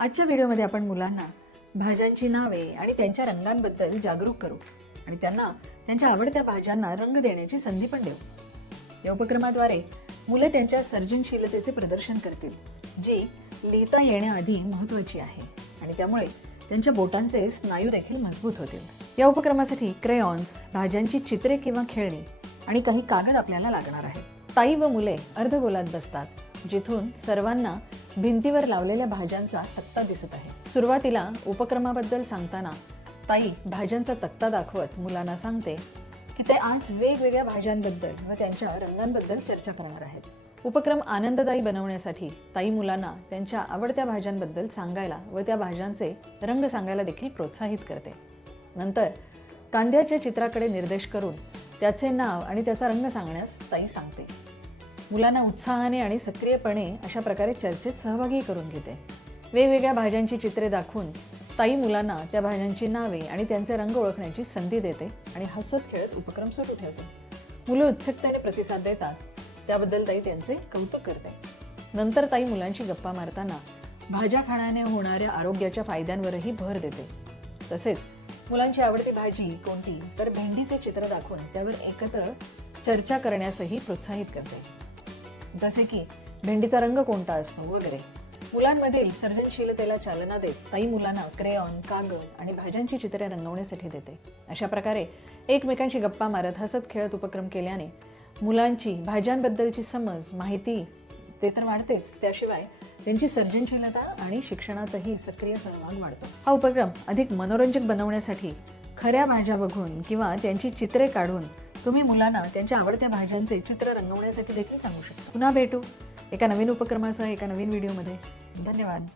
आजच्या व्हिडिओमध्ये आपण मुलांना भाज्यांची नावे आणि त्यांच्या रंगांबद्दल जागरूक करू आणि त्यांना त्यांच्या आवडत्या भाज्यांना रंग देण्याची संधी पण देऊ. या उपक्रमाद्वारे मुलं त्यांच्या सर्जनशीलतेचे प्रदर्शन करतील, जी लिहिता येण्याआधी महत्त्वाची आहे आणि त्यामुळे त्यांच्या बोटांचे स्नायू देखील मजबूत होतील. या उपक्रमासाठी क्रेयॉन्स, भाज्यांची चित्रे किंवा खेळणी आणि काही कागद आपल्याला लागणार आहे. ताई व मुले अर्धगोलात बसतात, जिथून सर्वांना भिंतीवर लावलेल्या भाज्यांचा तक्ता दिसत आहे. सुरुवातीला उपक्रमाबद्दल सांगताना ताई भाज्यांचा तक्ता दाखवत मुलांना सांगते की ते आज वेगवेगळ्या भाज्यांबद्दल व त्यांच्या रंगांबद्दल चर्चा करणार आहेत. उपक्रम आनंददायी बनवण्यासाठी ताई मुलांना त्यांच्या आवडत्या भाज्यांबद्दल सांगायला व त्या भाज्यांचे रंग सांगायला देखील प्रोत्साहित करते. नंतर कांद्याच्या चित्राकडे निर्देश करून त्याचे नाव आणि त्याचा रंग सांगण्यास ताई सांगते. मुलांना उत्साहाने आणि सक्रियपणे अशा प्रकारे चर्चेत सहभागी करून घेते. वेगवेगळ्या भाज्यांची चित्रे दाखवून ताई मुलांना त्या भाज्यांची नावे आणि त्यांचे रंग ओळखण्याची संधी देते आणि हसत खेळत उपक्रम सुरू ठेवते. मुलं उत्सुकतेने प्रतिसाद देतात, त्याबद्दल ताई त्यांचे कौतुक करते. नंतर ताई मुलांची गप्पा मारताना भाज्या खाण्याने होणाऱ्या आरोग्याच्या फायद्यांवरही भर देते. तसेच मुलांची आवडती भाजी कोणती तर भेंडीचे चित्र दाखवून त्यावर एकत्र चर्चा करण्यासही प्रोत्साहित करते, जसे की भेंडीचा रंग कोणता असतो वगैरे. मुलांमधील सर्जनशीलतेला चालना देत ताई मुलांना क्रेयॉन, कागद आणि भाज्यांची चित्रे रंगवण्यासाठी देते. अशा प्रकारे एकमेकांशी गप्पा मारत हसत खेळत उपक्रम केल्याने मुलांची भाज्यांबद्दलची समज, माहिती ते तर वाढतेच, त्याशिवाय त्यांची सर्जनशीलता आणि शिक्षणातही सक्रिय सहभाग वाढतो. हा उपक्रम अधिक मनोरंजक बनवण्यासाठी खऱ्या भाज्या बघून किंवा त्यांची चित्रे काढून तुम्ही मुलांना त्यांच्या आवडत्या भाज्यांचे चित्र रंगवण्यासाठी देखील सांगू शकता. पुन्हा भेटू एका नवीन उपक्रमासह एका नवीन व्हिडिओमध्ये. धन्यवाद.